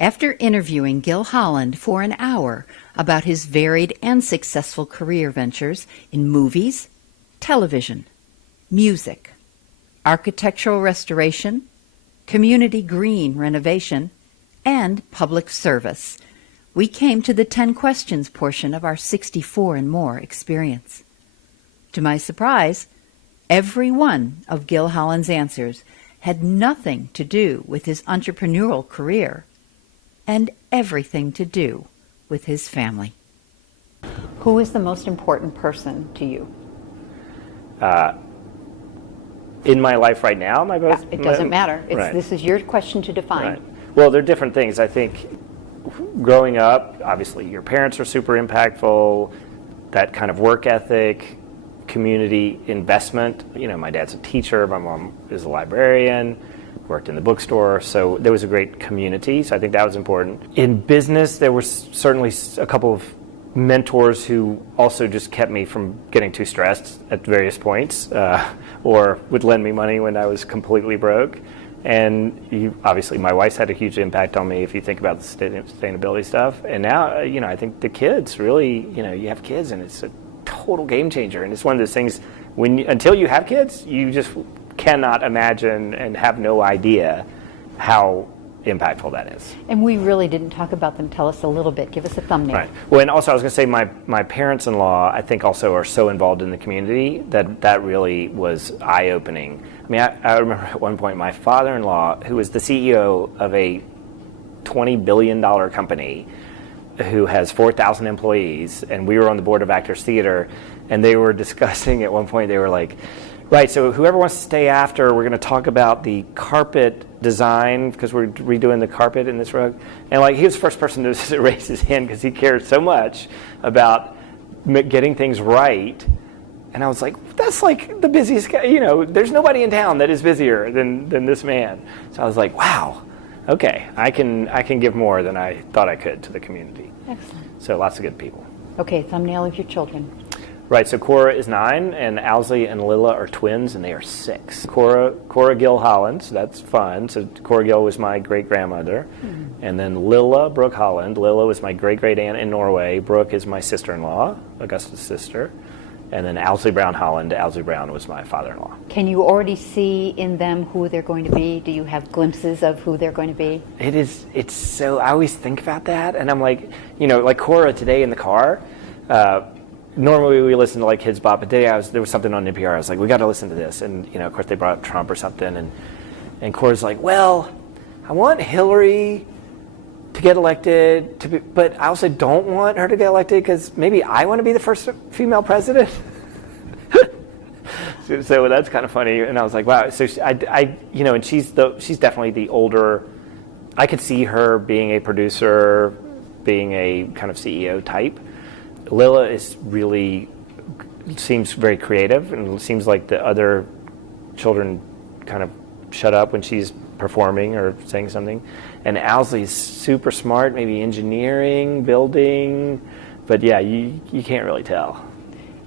After interviewing Gill Holland for an hour about his varied and successful career ventures in movies, television, music, architectural restoration, community green renovation, and public service, we came to the 10 questions portion of our 64 and more experience. To my surprise, every one of Gill Holland's answers had nothing to do with his entrepreneurial career and everything to do with his family. Who is the most important person to you? In my life right now, It doesn't matter. Right. This is your question to define. Right. Well, there are different things. I think growing up, obviously, your parents are super impactful. That kind of work ethic, community investment. You know, my dad's a teacher. My mom is a librarian. Worked in the bookstore, so there was a great community, so I think that was important. In business, there were certainly a couple of mentors who also just kept me from getting too stressed at various points, or would lend me money when I was completely broke. And obviously, my wife's had a huge impact on me if you think about the sustainability stuff. And now, I think the kids really, you have kids, and it's a total game changer. And it's one of those things, until you have kids, you just cannot imagine and have no idea how impactful that is. And we really didn't talk about them. Tell us a little bit. Give us a thumbnail. Right. Well, and also I was going to say my parents-in-law, I think, also are so involved in the community that really was eye-opening. I mean, I remember at one point my father-in-law, who was the CEO of a $20 billion company, who has 4,000 employees, and we were on the board of Actors Theater, and they were discussing at one point, they were like, right, so whoever wants to stay after, we're going to talk about the carpet design, because we're redoing the carpet in this rug. And he was the first person to raise his hand because he cared so much about getting things right. And I was like, that's like the busiest guy, there's nobody in town that is busier than this man. So I was like, wow, okay, I can give more than I thought I could to the community. Excellent. So lots of good people. Okay, thumbnail of your children. Right, so Cora is 9, and Owsley and Lilla are twins, and they are 6. Cora Gill Holland, so that's fun. So Cora Gill was my great-grandmother. Mm-hmm. And then Lilla Brooke Holland. Lilla was my great-great-aunt in Norway. Brooke is my sister-in-law, Augusta's sister. And then Owsley Brown Holland. Owsley Brown was my father-in-law. Can you already see in them who they're going to be? Do you have glimpses of who they're going to be? It's so, I always think about that, and I'm like, like Cora today in the car, normally we listen to Kids Bop, but today there was something on NPR. I was like, we got to listen to this, and of course they brought up Trump or something, and Cora's like, well, I want Hillary to get elected, but I also don't want her to get elected because maybe I want to be the first female president. so that's kind of funny, and I was like, wow. So and she's definitely the older. I could see her being a producer, being a kind of CEO type. Lilla seems very creative, and it seems like the other children kind of shut up when she's performing or saying something. And Owsley's super smart, maybe engineering, building, but yeah, you can't really tell.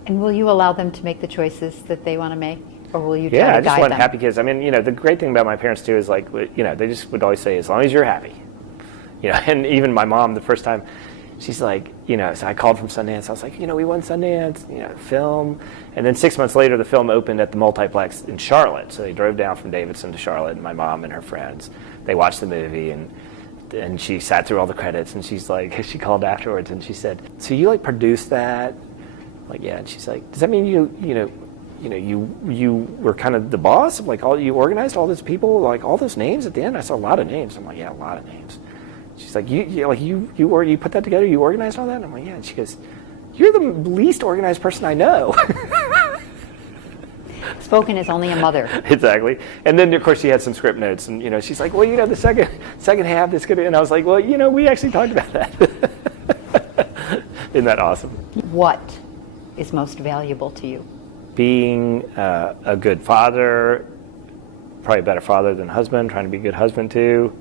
And will you allow them to make the choices that they want to make, or will you try to guide them? Yeah, I just want happy kids. I mean, the great thing about my parents too is they just would always say, as long as you're happy. And even my mom, the first time, she's like, so I called from Sundance. I was like, we won Sundance, film. And then 6 months later, the film opened at the multiplex in Charlotte. So they drove down from Davidson to Charlotte, and my mom and her friends, they watched the movie, and she sat through all the credits, and she's like, she called afterwards, and she said, so you produced that? I'm like, yeah. And she's like, does that mean you were kind of the boss of you organized all those people, all those names at the end? I saw a lot of names. I'm like, yeah, a lot of names. She's like, you put that together? You organized all that? And I'm like, yeah. And she goes, you're the least organized person I know. Spoken as only a mother. Exactly. And then, of course, she had some script notes. And, she's like, well, the second half, this could. And I was like, well, we actually talked about that. Isn't that awesome? What is most valuable to you? Being a good father, probably a better father than husband, trying to be a good husband, too.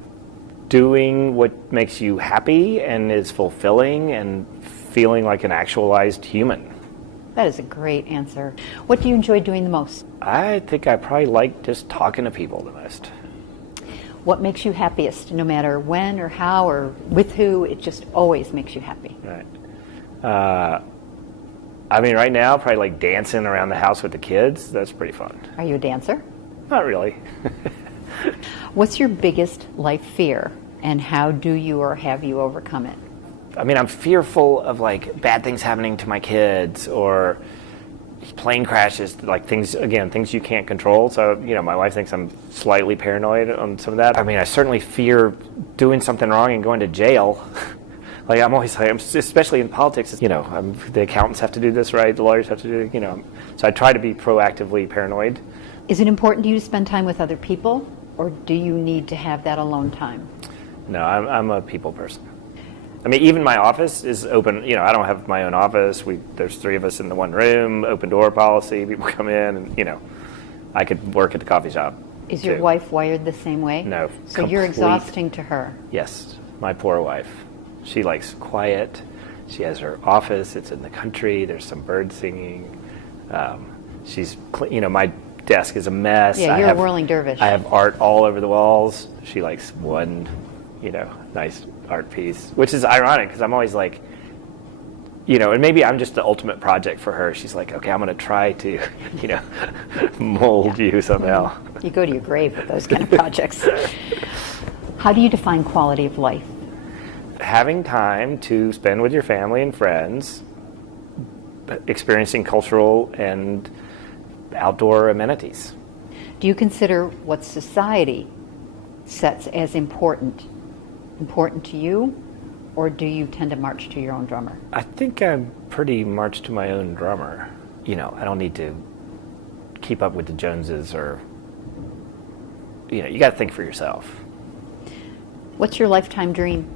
Doing what makes you happy and is fulfilling and feeling like an actualized human. That is a great answer. What do you enjoy doing the most? I think I probably like just talking to people the most. What makes you happiest, no matter when or how or with who? It just always makes you happy. Right. I mean, right now, probably like dancing around the house with the kids. That's pretty fun. Are you a dancer? Not really. What's your biggest life fear, and how do you or have you overcome it? I mean, I'm fearful of like bad things happening to my kids or plane crashes, like things you can't control. So, my wife thinks I'm slightly paranoid on some of that. I mean, I certainly fear doing something wrong and going to jail. Like, I'm always like, especially in politics, the accountants have to do this right, the lawyers have to do, so I try to be proactively paranoid. Is it important to you to spend time with other people, or do you need to have that alone time? No, I'm a people person. I mean, even my office is open. I don't have my own office. There's 3 of us in the one room, open door policy. People come in and, I could work at the coffee shop. Is your wife wired the same way? No. So you're exhausting to her. Yes, my poor wife. She likes quiet. She has her office. It's in the country. There's some birds singing. My desk is a mess. Yeah, you're a whirling dervish. I have art all over the walls. She likes one, nice art piece, which is ironic because I'm always like, and maybe I'm just the ultimate project for her. She's like, okay, I'm going to try to, mold you somehow. You go to your grave with those kind of projects. How do you define quality of life? Having time to spend with your family and friends, experiencing cultural and outdoor amenities. Do you consider what society sets as important to you, or do you tend to march to your own drummer? I think I'm pretty march to my own drummer. I don't need to keep up with the Joneses or, you got to think for yourself. What's your lifetime dream?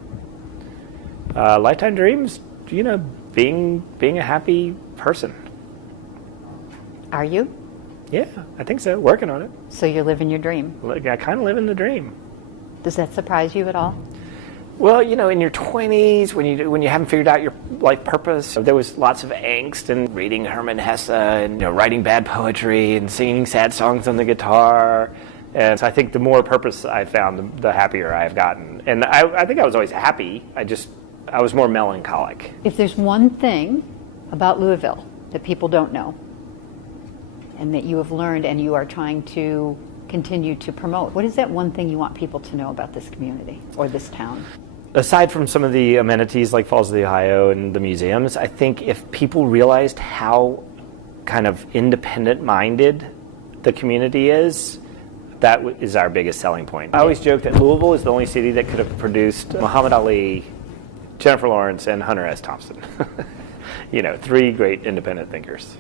Lifetime dreams, being a happy person. Are you? Yeah, I think so. Working on it. So you're living your dream. I kind of live in the dream. Does that surprise you at all? Well, in your 20s, when you haven't figured out your life purpose, there was lots of angst in reading Hermann Hesse and writing bad poetry and singing sad songs on the guitar. And so I think the more purpose I found, the happier I've gotten. And I think I was always happy. I was more melancholic. If there's one thing about Louisville that people don't know, and that you have learned and you are trying to continue to promote, what is that one thing you want people to know about this community or this town? Aside from some of the amenities like Falls of the Ohio and the museums, I think if people realized how kind of independent-minded the community is, that is our biggest selling point. I always joke that Louisville is the only city that could have produced Muhammad Ali, Jennifer Lawrence, and Hunter S. Thompson. 3 great independent thinkers.